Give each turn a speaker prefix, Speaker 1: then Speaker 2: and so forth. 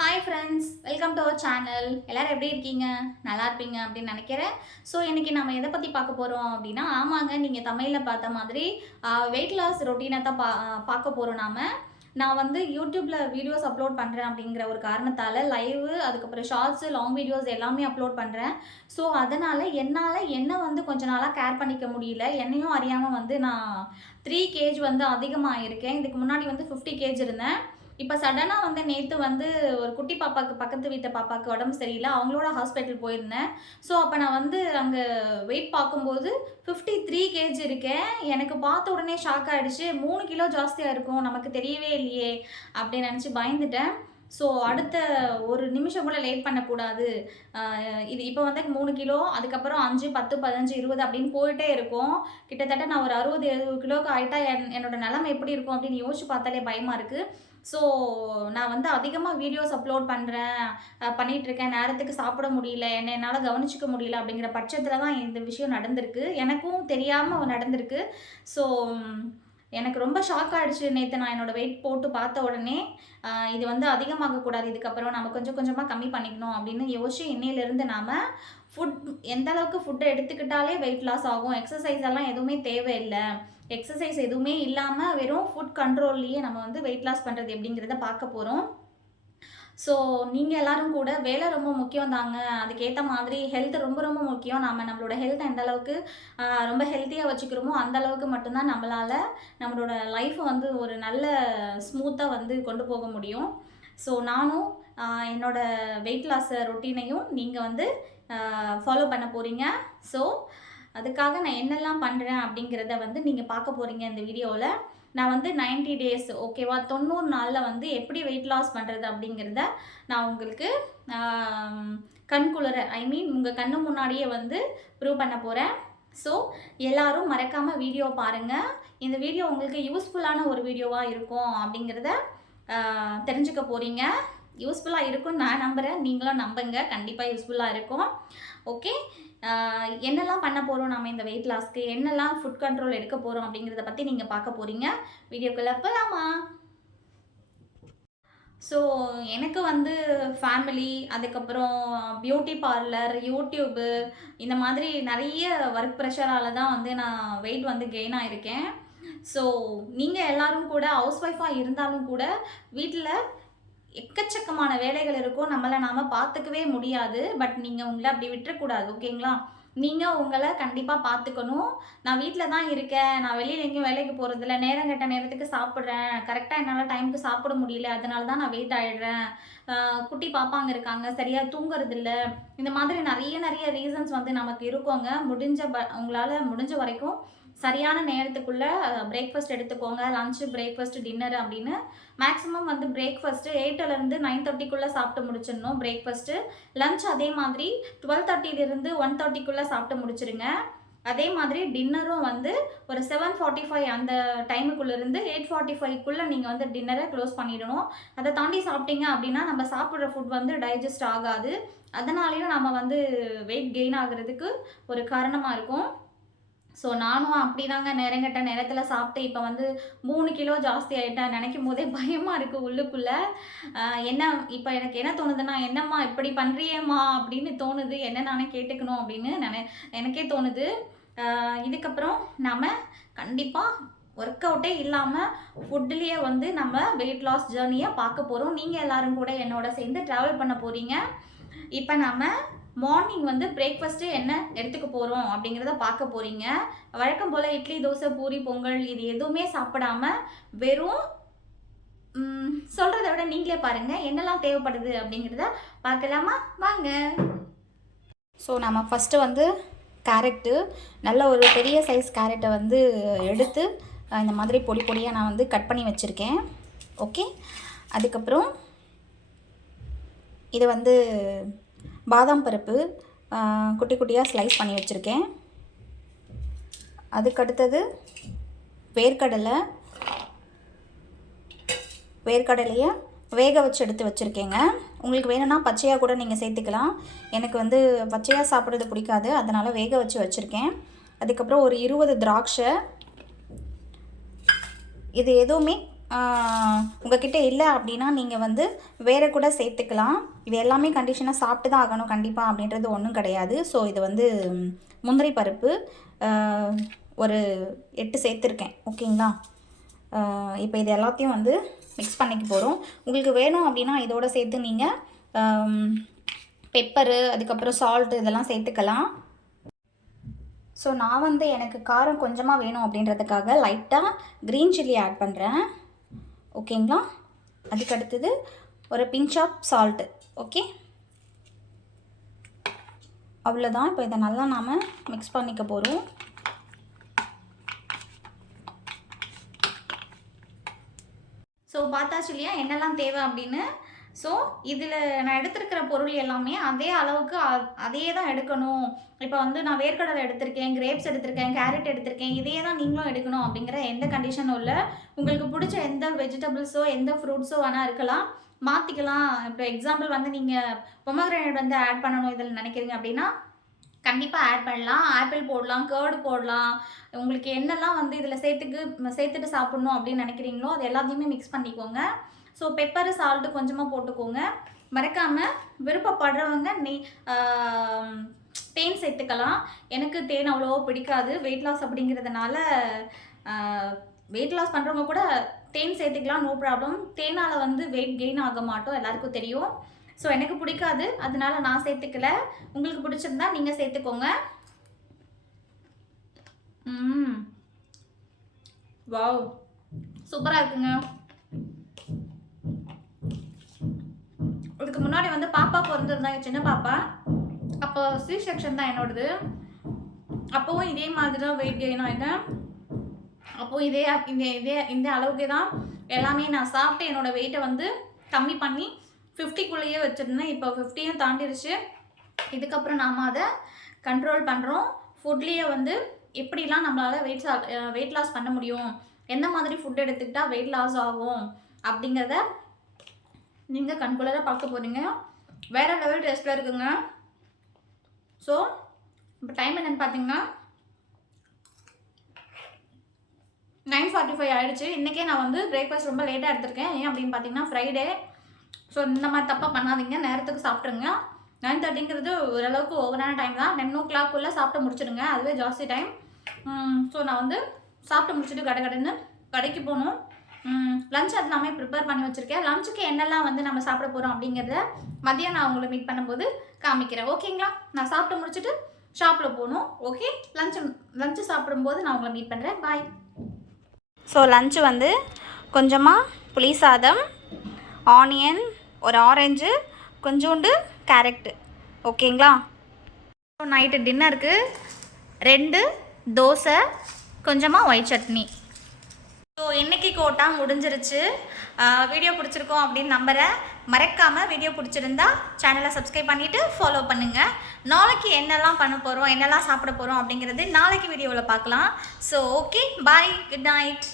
Speaker 1: Hi friends welcome to our channel எல்லோரும் எப்படி இருக்கீங்க? நல்லா இருப்பீங்க அப்படின்னு நினைக்கிறேன். ஸோ இன்றைக்கி நம்ம எதை பற்றி பார்க்க போகிறோம் அப்படின்னா ஆமாங்க நீங்கள் தமிழில் பார்த்த மாதிரி வெயிட் லாஸ் ரொட்டீனை தான் பா பார்க்க போகிறோம் நாம். நான் வந்து யூடியூப்பில் வீடியோஸ் அப்லோட் பண்ணுறேன் அப்படிங்கிற ஒரு காரணத்தால் லைவு அதுக்கப்புறம் ஷார்ட்ஸு லாங் வீடியோஸ் எல்லாமே அப்லோட் பண்ணுறேன் ஸோ அதனால் என்னால் என்ன வந்து கொஞ்ச நாளாக கேர் பண்ணிக்க முடியல. என்னையும் அறியாமல் வந்து நான் த்ரீ கேஜ் வந்து அதிகமாக இருக்கேன் இதுக்கு முன்னாடி வந்து ஃபிஃப்டி கேஜ் இருந்தேன். இப்போ சடனாக வந்து நேற்று வந்து ஒரு குட்டி பாப்பாக்கு பக்கத்து வீட்டு பாப்பாவுக்கு உடம்பு சரியில்லை. அவங்களோட ஹாஸ்பிட்டல் போயிருந்தேன். ஸோ அப்போ நான் வந்து அங்கே வெயிட் பார்க்கும்போது ஃபிஃப்டி த்ரீ கேஜி இருக்கேன். எனக்கு பார்த்த உடனே ஷாக் ஆகிடுச்சு மூணு கிலோ ஜாஸ்தியாக இருக்கும். நமக்கு தெரியவே இல்லையே அப்படின்னு நினச்சி பயந்துட்டேன். ஸோ அடுத்த ஒரு நிமிஷம் கூட லேட் பண்ணக்கூடாது. இது இப்போ வந்து மூணு கிலோ அதுக்கப்புறம் அஞ்சு பத்து பதினஞ்சு இருபது அப்படின்னு போயிட்டே இருக்கும். கிட்டத்தட்ட நான் ஒரு அறுபது எழுபது கிலோக்கு ஆகிட்டா என் என்னோட நிலம எப்படி இருக்கும் அப்படின்னு யோசிச்சு பார்த்தாலே பயமாக இருக்குது ஸோ நான் வந்து அதிகமாக வீடியோஸ் அப்லோட் பண்ணுறேன் பண்ணிகிட்ருக்கேன் நேரத்துக்கு சாப்பிட முடியல என்னை என்னால் கவனிச்சிக்க முடியல அப்படிங்கிற பட்சத்தில் தான் இந்த விஷயம் நடந்திருக்கு. எனக்கும் தெரியாமல் நடந்திருக்கு. ஸோ எனக்கு ரொம்ப ஷாக் ஆகிடுச்சு நேற்று நான் என்னோடய வெயிட் போட்டு பார்த்த உடனே இது வந்து அதிகமாகக்கூடாது. இதுக்கப்புறம் நம்ம கொஞ்சம் கொஞ்சமாக கம்மி பண்ணிக்கணும் அப்படின்னு யோசிச்சு இன்னையிலேருந்து நாம் ஃபுட் எந்த அளவுக்கு ஃபுட்டை எடுத்துக்கிட்டாலே வெயிட் லாஸ் ஆகும். எக்ஸசைஸ் எல்லாம் எதுவுமே தேவையில்லை. எக்ஸசைஸ் எதுவுமே இல்லாமல் வெறும் ஃபுட் கண்ட்ரோல்லையே நம்ம வந்து வெயிட் லாஸ் பண்ணுறது எப்படிங்கிறத பார்க்க போகிறோம் ஸோ நீங்கள் எல்லாரும் கூட வேலை ரொம்ப முக்கியம் தாங்க. அதுக்கேற்ற மாதிரி ஹெல்த் ரொம்ப ரொம்ப முக்கியம். நம்ம நம்மளோட ஹெல்த் எந்த அளவுக்கு ரொம்ப ஹெல்த்தியாக வச்சுக்கிறோமோ அந்த அளவுக்கு மட்டும்தான் நம்மளால் நம்மளோட லைஃப்பை வந்து ஒரு நல்ல ஸ்மூத்தாக வந்து கொண்டு போக முடியும். ஸோ நானும் என்னோட வெயிட் லாஸ் ரொட்டீனையும் நீங்கள் வந்து ஃபாலோ பண்ண போகிறீங்க ஸோ அதுக்காக நான் என்னெல்லாம் பண்ணுறேன் அப்படிங்கிறத வந்து நீங்கள் பார்க்க போகிறீங்க இந்த வீடியோவில் நான் வந்து 90 டேஸ் ஓகேவா தொண்ணூறு நாளில் வந்து எப்படி வெயிட் லாஸ் பண்ணுறது அப்படிங்கிறத நான் உங்களுக்கு ஆம், கண்குளிர ஐ மீன் உங்கள் கண்ணு முன்னாடியே வந்து ப்ரூவ் பண்ண போகிறேன் ஸோ எல்லோரும் மறக்காமல் வீடியோ பாருங்கள் இந்த வீடியோ உங்களுக்கு யூஸ்ஃபுல்லான ஒரு வீடியோவாக இருக்கும் அப்படிங்கிறத தெரிஞ்சுக்க போகிறீங்க யூஸ்ஃபுல்லாக இருக்கும். நான் நம்புகிறேன் நீங்களும் நம்புங்க. கண்டிப்பாக யூஸ்ஃபுல்லாக இருக்கும். ஓகே என்னெல்லாம் பண்ண போகிறோம் நம்ம இந்த வெயிட் லாஸ்க்கு என்னெல்லாம் ஃபுட் கண்ட்ரோல் எடுக்க போகிறோம் அப்படிங்கிறத பற்றி நீங்கள் பார்க்க போகிறீங்க வீடியோக்குள்ளே போகலாமா ஸோ எனக்கு வந்து ஃபேமிலி அதுக்கப்புறம் பியூட்டி பார்லர் யூடியூப்பு இந்த மாதிரி நிறைய ஒர்க் ப்ரெஷரால் தான் வந்து நான் வெயிட் வந்து கெயின் ஆகிருக்கேன் ஸோ நீங்கள் எல்லாரும் கூட ஹவுஸ் ஒய்ஃபாக இருந்தாலும் கூட வீட்டில் எக்கச்சக்கமான வேலைகள் இருக்கும். நம்மளை நாம் பார்த்துக்கவே முடியாது. பட் நீங்கள் உங்களை அப்படி விட்டுறக்கூடாது. ஓகேங்களா? நீங்கள் உங்களை கண்டிப்பாக பார்த்துக்கணும். நான் வீட்டில் தான் இருக்கேன். நான் வெளியில் எங்கேயும் வேலைக்கு போகிறதில்ல நேரம் கெட்ட நேரத்துக்கு சாப்பிட்றேன். கரெக்டாக என்னால் டைமுக்கு சாப்பிட முடியல. அதனால தான் நான் வெயிட் ஆகிடுறேன் குட்டி பாப்பாங்க இருக்காங்க. சரியாக தூங்குறதில்ல. இந்த மாதிரி நிறைய நிறைய ரீசன்ஸ் வந்து நமக்கு இருக்கோங்க. முடிஞ்ச ப உங்களால் முடிஞ்ச வரைக்கும் சரியான நேரத்துக்குள்ளே பிரேக்ஃபாஸ்ட் எடுத்துக்கோங்க. லஞ்சு பிரேக்ஃபாஸ்ட் டின்னர் அப்படின்னு மேக்ஸிமம் வந்து பிரேக்ஃபாஸ்ட்டு எயிட்டிலேருந்து நைன் தேர்ட்டிக்குள்ளே சாப்பிட்டு முடிச்சிடணும். பிரேக்ஃபாஸ்ட்டு லஞ்ச் அதே மாதிரி டுவெல் தேர்ட்டிலிருந்து ஒன் தேர்ட்டிக்குள்ளே சாப்பிட்டு முடிச்சிருங்க. அதே மாதிரி டின்னரும் வந்து ஒரு செவன் ஃபார்ட்டி ஃபைவ் அந்த டைமுக்குள்ளேருந்து எயிட் ஃபார்ட்டி ஃபைவ்க்குள்ளே நீங்கள் வந்து டின்னரை க்ளோஸ் பண்ணிடணும். அதை தாண்டி சாப்பிட்டீங்க அப்படின்னா நம்ம சாப்பிட்ற ஃபுட் வந்து டைஜஸ்ட் ஆகாது. அதனாலேயும் நம்ம வந்து வெயிட் கெயின் ஆகுறதுக்கு ஒரு காரணமாக இருக்கும். ஸோ நானும் அப்படிதாங்க நேரங்கட்ட நேரத்தில் சாப்பிட்டு இப்போ வந்து மூணு கிலோ ஜாஸ்தி ஆகிட்டேன் நினைக்கும் போதே பயமாக இருக்குது உள்ளுக்குள்ளே. என்ன இப்போ எனக்கு என்ன தோணுதுன்னா என்னம்மா இப்படி பண்ணுறியேம்மா அப்படின்னு தோணுது. என்ன நானே கேட்டுக்கணும் அப்படின்னு நினை எனக்கே தோணுது. இதுக்கப்புறம் நாம் கண்டிப்பாக ஒர்க் அவுட்டே இல்லாமல் ஃபுட்லேயே வந்து நம்ம வெயிட் லாஸ் ஜேர்னியை பார்க்க போகிறோம் நீங்கள் எல்லோரும் கூட என்னோட சேர்ந்து ட்ராவல் பண்ண போகிறீங்க இப்போ நாம் மார்னிங் வந்து பிரேக்ஃபாஸ்ட்டு என்ன எடுத்துக்க போகிறோம் அப்படிங்கிறத பார்க்க போகிறீங்க வழக்கம் போல் இட்லி தோசை பூரி பொங்கல் இது எதுவுமே சாப்பிடாம வெறும் சொல்கிறத விட நீங்களே பாருங்கள் என்னெல்லாம் தேவைப்படுது அப்படிங்கிறத பார்க்கலாமா? வாங்க. ஸோ நம்ம ஃபஸ்ட்டு வந்து கேரட்டு நல்ல ஒரு பெரிய சைஸ் கேரட்டை வந்து எடுத்து இந்த மாதிரி பொடி பொடியாக நான் வந்து கட் பண்ணி வச்சுருக்கேன். ஓகே அதுக்கப்புறம் இது வந்து பாதாம் பருப்பு குட்டி குட்டியாக ஸ்லைஸ் பண்ணி வச்சுருக்கேன். அதுக்கடுத்தது வேர்க்கடலை. வேர்க்கடலையை வேக வச்சு எடுத்து வச்சுருக்கேங்க. உங்களுக்கு வேணும்னா பச்சையாக கூட நீங்கள் சேர்த்துக்கலாம். எனக்கு வந்து பச்சையாக சாப்பிட்றது பிடிக்காது. அதனால் வேக வச்சு வச்சுருக்கேன். அதுக்கப்புறம் ஒரு இருபது திராட்சை. இது எதுவுமே உங்ககிட்ட இல்லை அப்படின்னா நீங்கள் வந்து வேறு கூட சேர்த்துக்கலாம். இது எல்லாமே கண்டிஷனாக சாப்பிட்டு தான் ஆகணும் கண்டிப்பாக அப்படின்றது ஒன்றும் கிடையாது. ஸோ இது வந்து முந்திரி பருப்பு ஒரு எட்டு சேர்த்துருக்கேன். ஓகேங்களா? இப்போ இது எல்லாத்தையும் வந்து மிக்ஸ் பண்ணிக்க போகிறோம் உங்களுக்கு வேணும் அப்படின்னா இதோட சேர்த்து நீங்கள் பெப்பரு அதுக்கப்புறம் சால்ட் இதெல்லாம் சேர்த்துக்கலாம். ஸோ நான் வந்து எனக்கு காரம் கொஞ்சமாக வேணும் அப்படின்றதுக்காக லைட்டாக க்ரீன் சில்லி ஆட் பண்ணுறேன் ஓகேங்களா? அதுக்கு அடுத்தது ஒரு பிஞ்ச் ஆஃப் சால்ட்டு ஓகே அவ்வளோதான் இப்போ இதை நல்லா நாம் மிக்ஸ் பண்ணிக்க போகிறோம் ஸோ பார்த்தாச்சு இல்லையா? என்னெல்லாம் தேவை அப்படின்னு ஸோ இதில் நான் எடுத்திருக்கிற பொருள் எல்லாமே அதே அளவுக்கு அ- அதே தான் எடுக்கணும். இப்போ வந்து நான் வேர்க்கடலை எடுத்திருக்கேன் கிரேப்ஸ் எடுத்திருக்கேன் கேரட் எடுத்திருக்கேன் இதே தான் நீங்களும் எடுக்கணும் அப்படிங்கிற எந்த கண்டிஷனும் இல்லை. உங்களுக்கு பிடிச்ச எந்த வெஜிடபிள்ஸோ எந்த ஃப்ரூட்ஸோ வேணால் இருக்கலாம். மாற்றிக்கலாம் இப்போ எக்ஸாம்பிள் வந்து நீங்கள் பொமக்ரேனட் வந்து ஆட் பண்ணணும் இதில் நினைக்கிறீங்க அப்படின்னா கண்டிப்பாக ஆட் பண்ணலாம். ஆப்பிள் போடலாம் கேர்டு போடலாம். உங்களுக்கு என்னெல்லாம் வந்து இதில் சேர்த்துக்கு சேர்த்துட்டு சாப்பிட்ணும் அப்படின்னு நினைக்கிறீங்களோ அது எல்லாத்தையுமே மிக்ஸ் பண்ணிக்கோங்க. ஸோ பெப்பரு சால்ட்டு கொஞ்சமாக போட்டுக்கோங்க. மறக்காமல் விருப்பப்படுறவங்க நெய் தேன் சேர்த்துக்கலாம். எனக்கு தேன் அவ்வளோவா பிடிக்காது. வெயிட் லாஸ் அப்படிங்கிறதுனால வெயிட் லாஸ் பண்ணுறவங்க கூட தேன் சேர்த்துக்கலாம் நோ ப்ராப்ளம் தேனால் வந்து வெயிட் கெயின் ஆக மாட்டோம். எல்லாருக்கும் தெரியும். ஸோ எனக்கு பிடிக்காது. அதனால நான் சேர்த்துக்கல. உங்களுக்கு பிடிச்சிருந்தா நீங்கள் சேர்த்துக்கோங்க. வாவ். சூப்பராக இருக்குங்க. இதுக்கு முன்னாடி வந்து பாப்பா பிறந்திருந்தாங்க சின்ன பாப்பா. அப்போ சி செக்ஷன் தான் என்னோடது. அப்போவும் இதே மாதிரி தான் வெயிட் கெயின் ஆகிட்டேன் அப்போது இதே இந்த இதே இந்த அளவுக்கு தான் எல்லாமே நான் சாப்பிட்டு என்னோட வெயிட்டை வந்து கம்மி பண்ணி ஃபிஃப்டிக்குள்ளேயே வச்சுருந்தேன். இப்போ ஃபிஃப்டியும் தாண்டிடுச்சு இதுக்கப்புறம் நாம் அதை கண்ட்ரோல் பண்ணுறோம் ஃபுட்லேயே வந்து எப்படிலாம் நம்மளால் வெயிட் வெயிட் லாஸ் பண்ண முடியும்? எந்த மாதிரி ஃபுட் எடுத்துக்கிட்டால் வெயிட் லாஸ் ஆகும்? அப்படிங்கிறத நீங்கள் கண்குள்ளதாக பார்க்க போகிறீங்க வேறு லெவல் டேஸ்ட்டில் இருக்குங்க. ஸோ இப்போ டைம் என்னென்னு பார்த்தீங்கன்னா நைன் ஃபார்ட்டி ஃபைவ் ஆகிடுச்சு இன்றைக்கே நான் வந்து பிரேக்ஃபாஸ்ட் ரொம்ப லேட்டாக எடுத்திருக்கேன். ஏன் அப்படின்னு பார்த்தீங்கன்னா ஃப்ரைடே ஸோ இந்த மாதிரி தப்பாக பண்ணாதீங்க. நேரத்துக்கு சாப்பிட்ருங்க நைன் தேர்ட்டிங்கிறது ஓரளவுக்கு ஓவரான டைம் தான். டென் ஓ கிளாக்குள்ளே சாப்பிட்டு முடிச்சிடுங்க. அதுவே ஜாஸ்தி டைம் ஸோ நான் வந்து சாப்பிட்டு முடிச்சுட்டு கடை கடைன்னு கடைக்கு போகணும். லஞ்ச் அது எல்லாமே ப்ரிப்பேர் பண்ணி வச்சுருக்கேன். லஞ்சுக்கு என்னெல்லாம் வந்து நம்ம சாப்பிட போகிறோம் அப்படிங்கிறத மதியம் நான் உங்களை மீட் பண்ணும்போது காமிக்கிறேன். ஓகேங்களா நான் சாப்பிட்டு முடிச்சுட்டு ஷாப்பில் போகணும். ஓகே லஞ்சு லஞ்சு சாப்பிடும்போது நான் உங்களை மீட் பண்ணுறேன் பாய் ஸோ லஞ்சு வந்து கொஞ்சமாக புளி சாதம் ஆனியன் ஒரு ஆரஞ்சு கொஞ்சோண்டு கேரட்டு ஓகேங்களா ஸோ நைட்டு டின்னருக்கு ரெண்டு தோசை கொஞ்சமாக ஒயிட் சட்னி. இன்றைக்கி கோட்டா முடிஞ்சிருச்சு. வீடியோ பிடிச்சிருக்கோம் அப்படின்னு நம்புகிறேன் மறக்காமல் வீடியோ பிடிச்சிருந்தா சேனலை சப்ஸ்கிரைப் பண்ணிவிட்டு ஃபாலோ பண்ணுங்கள் நாளைக்கு என்னெல்லாம் பண்ண போகிறோம் என்னெல்லாம் சாப்பிட போகிறோம் அப்படிங்கிறது நாளைக்கு வீடியோவில் பார்க்கலாம். So okay bye good night